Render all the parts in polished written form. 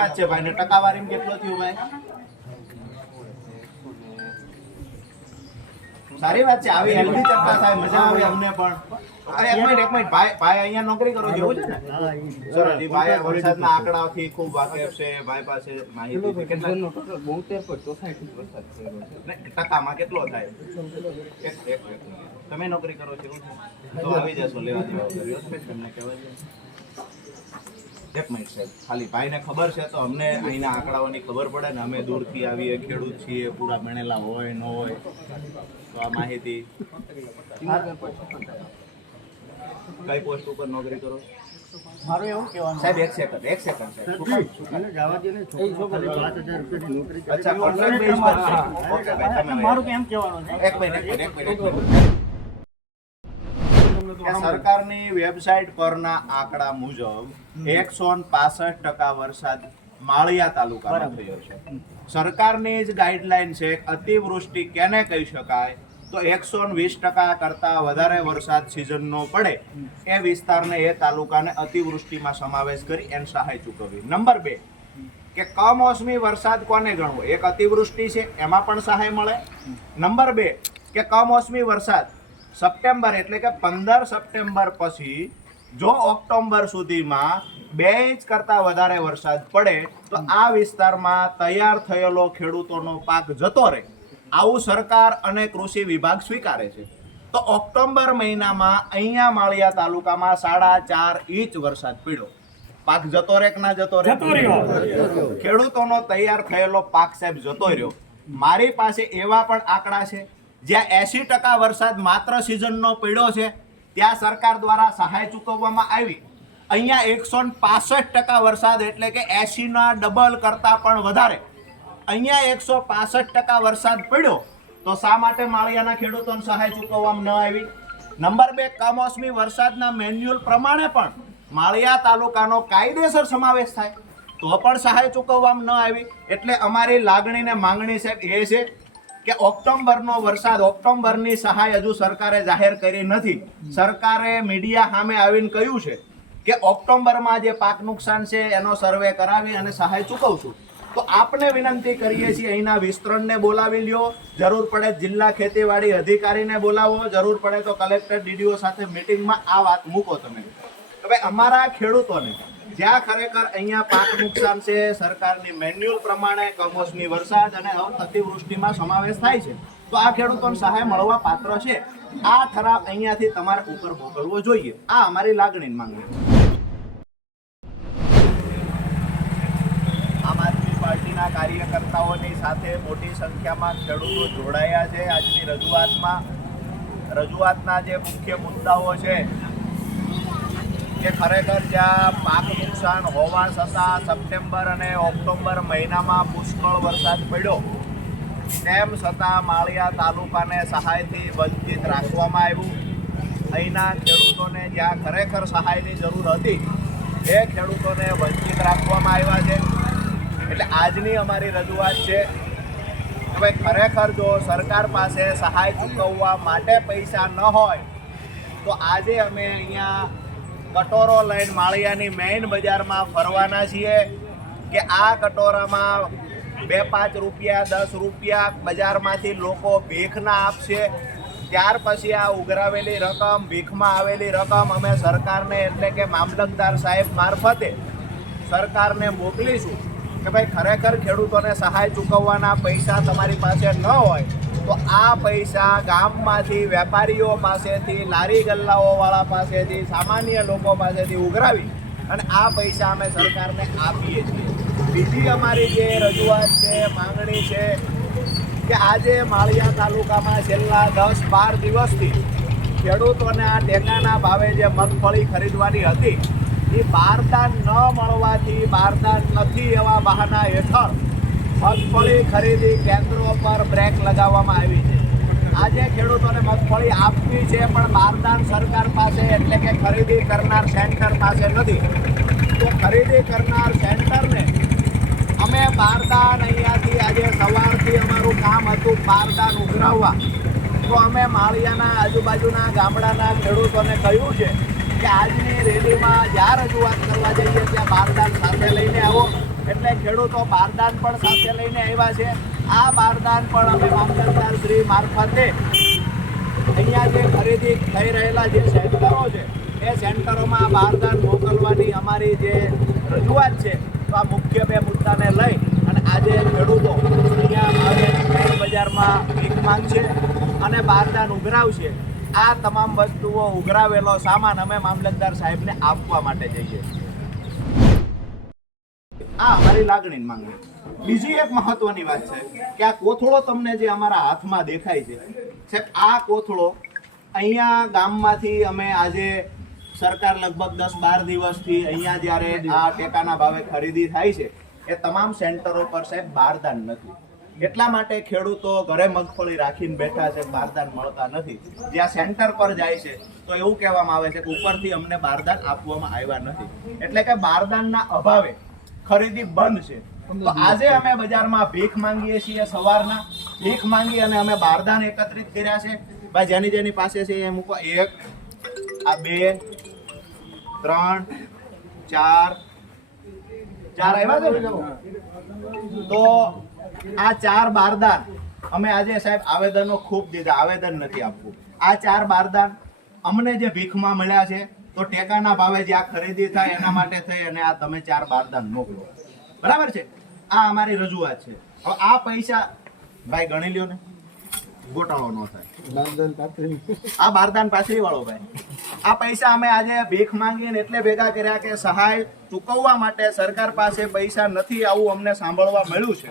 વાત છે ભાઈ, ને ટકાવારીમાં કેટલો થયું ભાઈ? સારી વાત છે, આવી હેલ્ધી ચર્ચા થાય, મજા આવે અમને પણ. એક મિનિટ ભાઈ અહીંયા નોકરી કરો જેવું છે ને? સરસ. ભાઈ વરસાદના આંકડાથી ખૂબ વાકેફ છે, ભાઈ પાસે માહિતી છે. કેટલા 72% ટકામાં કેટલો થાય? એક તમે નોકરી કરો છો તો આવી જશો લેવા દેવા કર્યો તમને કહેવાય છે. એક મિનિટ સાહેબ, ખાલી ભાઈને ખબર છે તો અમને અહીંના આંકડાઓની ખબર પડે ને, અમે દૂરથી આવીએ, ખેડૂત છીએ, પૂરા ભણેલા હોય ન હોય, તો આ માહિતી. કઈ પોસ્ટ ઉપર નોકરી કરો? મારું એવું કહેવાનું સાહેબ એક સેકન્ડ સાહેબ. અચ્છા, કોન્ટ્રાક્ટ બેઝ પર છે. ઓકે ભાઈ, તમે મારું કેમ કહેવાનું છે? એક મિનિટ. સરકારની વેબસાઇટ પરના આંકડા મુજબ 165% વરસાદ માળિયા તાલુકામાં થયો છે. સરકારની જ ગાઈડલાઈન છે, અતિવૃષ્ટિ કેને કહી શકાય? તો 120% કરતા વધારે વરસાદ સિઝનનો પડે એ વિસ્તારને, એ તાલુકાને અતિવૃષ્ટિમાં સમાવેશ કરી એને સહાય ચૂકવવી. નંબર 2 કે કમોસમી વરસાદ કોને ગણવો? એક અતિવૃષ્ટિ છે, એમાં પણ સહાય મળે. નંબર 2 કે કમોસમી વરસાદ સપ્ટેમ્બર એટલે કે 15 સપ્ટેમ્બર પછી જો ઓક્ટોબર સુધીમાં 2 ઇંચ કરતા વધારે વરસાદ પડે તો આ વિસ્તારમાં તૈયાર થયેલો ખેડૂતોનો પાક જતો રહે, આવું સરકાર અને કૃષિ વિભાગ સ્વીકારે છે. તો ઓક્ટોબર મહિનામાં અહીંયા માળિયા તાલુકામાં 4.5 ઇંચ વરસાદ પડ્યો. પાક જતો રહે કે ના જતો રહે? ખેડૂતોનો તૈયાર થયેલો પાક સાહેબ જતો રહ્યો. મારી પાસે એવા પણ આંકડા છે જ્યાં 80% વરસાદ માત્ર સિઝનનો પડ્યો છે, ત્યાં સરકાર દ્વારા સહાય ચૂકવવામાં આવી. અહીંયા 165% વરસાદ એટલે કે 80ના ડબલ કરતા પણ વધારે, અહીંયા 165% વરસાદ પડ્યો તો શા માટે માળિયાના ખેડૂતોને સહાય ચૂકવવામાં ન આવી? નંબર 2 કમોસમી વરસાદના મેન્યુઅલ પ્રમાણે પણ માળિયા તાલુકાનો કાયદેસર સમાવેશ થાય તો પણ સહાય ચૂકવવામાં ન આવી. એટલે અમારી લાગણી ને માંગણી સાહેબ એ છે કે ઓક્ટોબરનો વરસાદ, ઓક્ટોબરની સહાય હજુ સરકારે જાહેર કરી નથી. સરકારે મીડિયા સામે આવીને કહ્યું છે કે ઓક્ટોબરમાં જે પાક નુકસાન છે એનો સર્વે કરાવી અને સહાય ચૂકવશું. તો આપને વિનંતી કરીએ છીએ, અહીંના વિસ્તરણને બોલાવી લ્યો, જરૂર પડે જિલ્લા ખેતીવાડી અધિકારીને બોલાવો, જરૂર પડે તો કલેક્ટર ડીડીઓ સાથે મિટિંગમાં આ વાત મૂકો તમે. હવે અમારા ખેડૂતોને જ્યાં ખરેખર અહીંયા પાક નુકસાન છે, સરકારની મેન્યુઅલ પ્રમાણે કમોસમી વરસાદ અને અતિવૃષ્ટિમાં સમાવેશ થાય છે, તો આ ખેડૂતોને સહાય મળવા પાત્ર છે. આ ઠરાવ અહીંયાથી તમારે ઉપર મોકલવો જોઈએ. આ અમારી લાગણી માંગણી. આમ આદમી પાર્ટીના કાર્યકર્તાઓની સાથે મોટી સંખ્યામાં ખેડૂતો જોડાયા છે. આજની રજૂઆતના જે મુખ્ય મુદ્દાઓ છે કે ખરેખર જ્યાં પાક નુકસાન હોવા છતાં સપ્ટેમ્બર અને ઓક્ટોબર મહિનામાં પુષ્કળ વરસાદ પડ્યો, તેમ છતાં માળિયા તાલુકાને સહાયથી વંચિત રાખવામાં આવ્યું. અહીંના ખેડૂતોને જ્યાં ખરેખર સહાયની જરૂર હતી એ ખેડૂતોને વંચિત રાખવામાં આવ્યા છે. એટલે આજની અમારી રજૂઆત છે કે ભાઈ ખરેખર જો સરકાર પાસે સહાય ચૂકવવા માટે પૈસા ન હોય તો આજે અમે અહીંયા કટોરો લઈને માળિયાની મેઇન બજારમાં ફરવાના છીએ કે આ કટોરામાં 2-5 રૂપિયા 10 રૂપિયા બજારમાંથી લોકો ભીખના આપશે. ત્યાર પછી આ ઉઘરાવેલી રકમ, ભીખમાં આવેલી રકમ અમે સરકારને એટલે કે મામલતદાર સાહેબ મારફતે સરકારને મોકલીશું કે ભાઈ ખરેખર ખેડૂતોને સહાય ચૂકવવાના પૈસા તમારી પાસે ન હોય તો આ પૈસા ગામમાંથી, વેપારીઓ પાસેથી, લારી ગલ્લાઓવાળા પાસેથી, સામાન્ય લોકો પાસેથી ઉઘરાવી અને આ પૈસા અમે સરકારને આપીએ છીએ. બીજી અમારી જે રજૂઆત છે, માંગણી છે કે આજે માળિયા તાલુકામાં છેલ્લા 10-12 દિવસથી ખેડૂતોને આ ટેકાના ભાવે જે મગફળી ખરીદવાની હતી એ બારદાન ન મળવાથી, બારદાન નથી એવા બહાના હેઠળ મગફળી ખરીદી કેન્દ્રો પર બ્રેક લગાવવામાં આવી છે. આજે ખેડૂતોને મગફળી આપવી છે પણ બારદાન સરકાર પાસે એટલે કે ખરીદી કરનાર સેન્ટર પાસે નથી. તો ખરીદી કરનાર સેન્ટરને અમે બારદાન અહીંયાથી આજે સવારથી અમારું કામ હતું બારદાન ઉઘરાવવા, તો અમે માળિયાના આજુબાજુના ગામડાના ખેડૂતોને કહ્યું છે કે આજની રેલીમાં જ્યાં રજૂઆત કરવા જઈએ ત્યાં બારદાન સાથે લઈને આવો. એટલે ખેડૂતો બારદાન પણ સાથે લઈને આવ્યા છે. આ બારદાન પણ અમે મામલતદાર શ્રી મારફતે અહીંયા જે ખરીદી થઈ રહેલા જે સેન્ટરો છે એ સેન્ટરોમાં બારદાન મોકલવાની અમારી જે રજૂઆત છે તો આ મુખ્ય બે મુદ્દાને લઈ અને આજે ખેડૂતો અહીંયા મેન બજારમાં ભીખ માંગશે અને બારદાન ઉઘરાવશે. આ તમામ વસ્તુઓ ઉઘરાવેલો સામાન અમે મામલતદાર સાહેબને આપવા માટે જઈએ. આ અમારી લાગણીની માંગણી. બીજી એક મહત્વની વાત છે કે આ કોથળો તમને જે અમારા હાથમાં દેખાય છે સાહેબ, આ કોથળો અહીંયા ગામમાંથી અમે આજે સરકાર લગભગ 10-12 દિવસથી અહીંયા જ્યારે આ ટેકાના ભાવે ખરીદી થાય છે એ તમામ સેન્ટરો પર સાહેબ બારદાન નથી. એટલા માટે ખેડૂતો ઘરે મગફળી રાખીને બેઠા છે, બારદાન મળતા નથી. જ્યાં સેન્ટર પર જાય છે તો એવું કહેવામાં આવે છે કે ઉપરથી અમને બારદાન આપવામાં આવ્યા નથી, એટલે કે બારદાનના અભાવે ખરીદી બંધ છે. તો આજે અમે બજારમાં ભીખ માંગીએ છીએ. સવારના ભીખ માંગી અને અમે બારદાન એકત્રિત કર્યા છે. ભાઈ જેની જેની પાસે છે એ મૂકો. 1 આ 2 3 4 આવ્યા છે ને? તો આ 4 બારદાન અમે આજે સાહેબ આવેદનો ખૂબ દીધા. આવેદન નથી આપવું. આ 4 બારદાન અમને જે ભીખમાં મળ્યા છે તો ટેકાના ભાવે જ્યાં ખરીદી થાય એના માટે થઈ અને આ તમે 4 બારદાન મોકલો. બરાબર છે? આ અમારી રજૂઆત છે. હવે આ પૈસા ભાઈ ગણી લ્યો ને, ગોટાળો ન થાય. આ બારદાન પાછળ વાળો ભાઈ, આ પૈસા અમે આજે ભીખ માંગીને એટલે ભેગા કર્યા કે સહાય ચૂકવવા માટે સરકાર પાસે પૈસા નથી, આવું અમને સાંભળવા મળ્યું છે.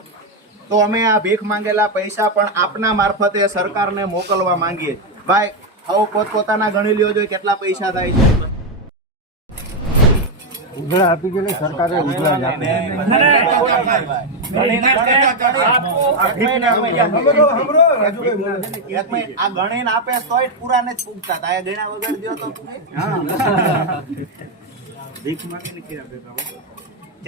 તો અમે આ ભીખ માંગેલા પૈસા પણ આપના મારફતે સરકારને મોકલવા માંગીએ. ભાઈ હવે પોતપોતાના ગણી લ્યો જોઈએ કેટલા પૈસા થાય છે. ઉઘરા આપી ગયેલી સરકારે ઉઘરા જ આપી. આ ગણીને આપે તોય પૂરા નથી પૂગતા. આ ગણ્યા વગર દ્યો તો ભીખ માંગીને ક્યાં ભેગા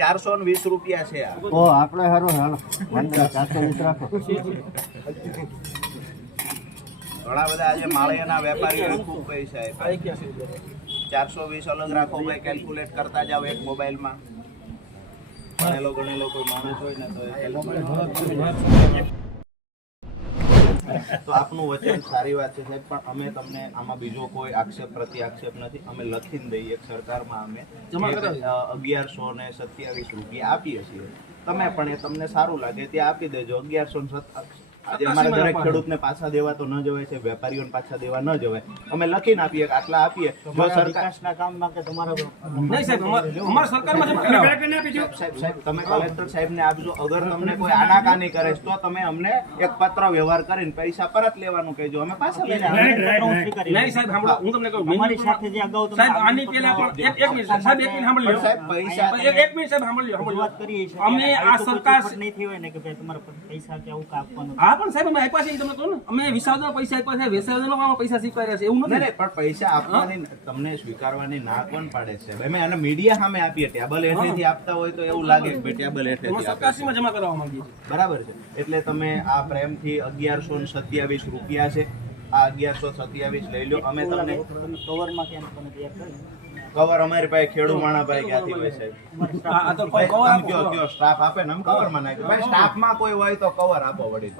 420 રૂપિયા છે. ઓ આપણે હારું હાલો 420 રાખો. ઘણા બધા આજે માળિયાના વેપારીઓ ખૂબ પૈસા 420 અલગ રાખો ભાઈ, કેલ્ક્યુલેટ કરતા જાવ એક મોબાઈલમાં. ભણેલો ગણેલો કોઈ માણસ હોય ને તો તો આપનું વચન સારી વાત છે સાહેબ, પણ અમે તમને આમાં બીજો કોઈ આક્ષેપ પ્રતિ આક્ષેપ નથી. અમે લખીને દઈએ સરકારમાં અમે 1127 રૂપિયા આપીએ છીએ. તમે પણ એ તમને સારું લાગે ત્યાં આપી દેજો. 1127 આજે અમારે દરેક ખેડૂતને પાછા દેવા તો ન જવાય છે, વેપારીઓને પાછા દેવા ન જવાય. અમે લખીને આપીએ કે આટલા આપીએ. જો સરકારના કામમાં કે તમારા નહીં સાહેબ, અમારા સરકારમાં જમા કરાવો. સાહેબ તમે કલેક્ટર સાહેબને આપજો. અગર તમને કોઈ આનાકાની કરે છે તો તમે અમને એક પત્ર વ્યવહાર કરીને પૈસા પરત લેવાનું કહેજો, અમે પાછા લઈ નહીં સાહેબ, સાંભળો, હું તમને કહું, અમારી સાથે જે અગાઉ તમે સાહેબ આની પહેલા પણ એક મિનિટ સાહેબ, એક મિનિટ સાંભળી લો. સાહેબ પૈસા એક મિનિટ સાહેબ સાંભળી લો. વાત કરીએ છીએ અમે આ સરકાર નહીં થઈ હોય ને કે ભાઈ તમારા પૈસા કે આવું કાપવાનું. હા પણ સાહેબ અમે આપ્યા છે, એ તમને કહું ને, અમે વિસાવદરના પૈસા આપ્યા છે, વેસાવદરના પૈસા સ્વીકાર્યા છે, એવું નહીં, નથી. પણ પૈસા આપવાની તમને સ્વીકારવાની ના કોણ પાડે છે? અમે અને મીડિયા સામે આપીએ, ટેબલ હેઠેથી આપતા હોય તો એવું લાગે કે ભાઈ ટેબલ અમે હેઠેથી આપે છે. સરકારશ્રીમાં જમા કરવા માંગીએ છીએ. બરાબર છે. એટલે તમે આ પ્રેમથી 1127 રૂપિયા છે, આ 1127 લઈ લો. અમે તમને કવરમાં કેમ તમે તૈયાર કરી કવર અમારી પાસે ખેડૂ માણા ભાઈ ક્યાંથી હોય સાહેબ? આ તો ભાઈ, કવર તમે કયો સ્ટાફ આપે ને અમે કવરમાં નાખ્યું. ભાઈ સ્ટાફમાં કોઈ હોય તો કવર આપો વળી.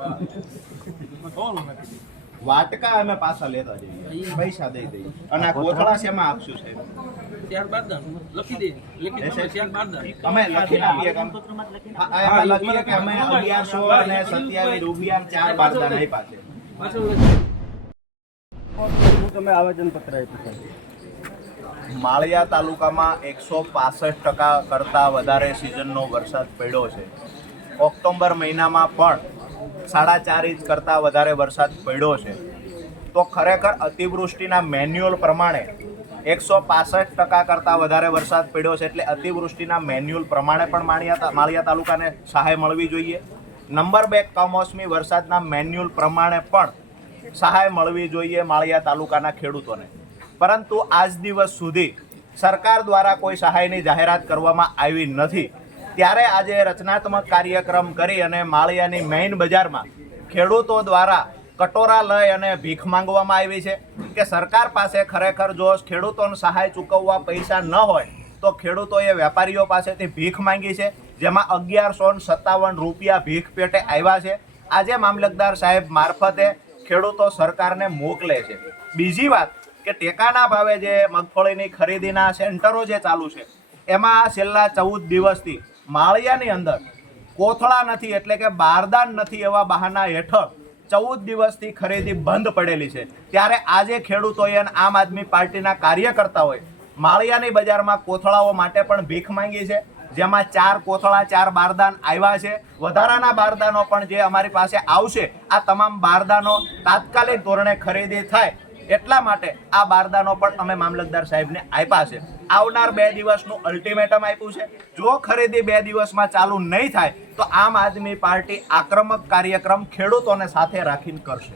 વાટકા અમે પાછા લેતા જઈએ, પૈસા દઈ દઈએ. અને આ કોથળા શેમાં આપશું સાહેબ? ત્યારબાદ લખી દે, લખી દે ત્યારબાદ અમે લખીને આપીએ કે પત્રમાં જ લખીને હા, એમાં લખીએ કે અમે 1127 રૂપિયા 4 બારદાન આપ્યા છે. તમે આવેદન પત્ર આપ્યું. માળિયા તાલુકામાં 165% કરતાં વધારે સિઝનનો વરસાદ પડ્યો છે. ઓક્ટોબર મહિનામાં પણ 4.5 ઇંચ કરતાં વધારે વરસાદ પડ્યો છે. તો ખરેખર અતિવૃષ્ટિના મેન્યુઅલ પ્રમાણે 165% કરતાં વધારે વરસાદ પડ્યો છે, એટલે અતિવૃષ્ટિના મેન્યુઅલ પ્રમાણે પણ માળિયા તાલુકાને સહાય મળવી જોઈએ. નંબર 2, કમોસમી વરસાદના મેન્યુઅલ પ્રમાણે પણ સહાય મળવી જોઈએ માળિયા તાલુકાના ખેડૂતોને. પરંતુ આજ દિવસ સુધી સરકાર દ્વારા કોઈ સહાયની જાહેરાત કરવામાં આવી નથી. ત્યારે આજે રચનાત્મક કાર્યક્રમ કરી અને માળિયાની મેઇન બજારમાં ખેડૂતો દ્વારા કટોરા લઈ અને ભીખ માંગવામાં આવી છે કે સરકાર પાસે ખરેખર જો ખેડૂતોને સહાય ચૂકવવા પૈસા ન હોય તો ખેડૂતોએ વેપારીઓ પાસેથી ભીખ માંગી છે, જેમાં 1157 રૂપિયા ભીખ પેટે આવ્યા છે. આજે મામલતદાર સાહેબ મારફતે ખેડૂતો સરકારને મોકલે છે. બીજી વાત કે ટેકાના ભાવે જે મગફળીની ખરીદીના સેન્ટરો જે ચાલુ છે એમાં છેલ્લા 14 દિવસથી માળિયાની અંદર કોથળા નથી એટલે કે બારદાન નથી એવા બહાના હેઠળ 14 દિવસથી ખરીદી બંધ પડેલી છે. ત્યારે આજે ખેડૂતોએ અને આમ આદમી પાર્ટીના કાર્યકર્તાઓએ માળિયાની બજારમાં કોથળાઓ માટે પણ ભીખ માંગી છે, જેમાં 4 કોથળા 4 બારદાન આવ્યા છે. વધારાના બારદાનો પણ જે અમારી પાસે આવશે, આ તમામ બારદાનો તાત્કાલિક ધોરણે ખરીદી થાય એટલા માટે આ બારદાનો પણ અમે મામલતદાર સાહેબને આપ્યા છે. આવનાર 2 દિવસનું અલ્ટિમેટમ આપ્યું છે. જો ખરીદી 2 દિવસમાં ચાલુ નહીં થાય તો આમ આદમી પાર્ટી આક્રમક કાર્યક્રમ ખેડૂતોને સાથે રાખીને કરશે.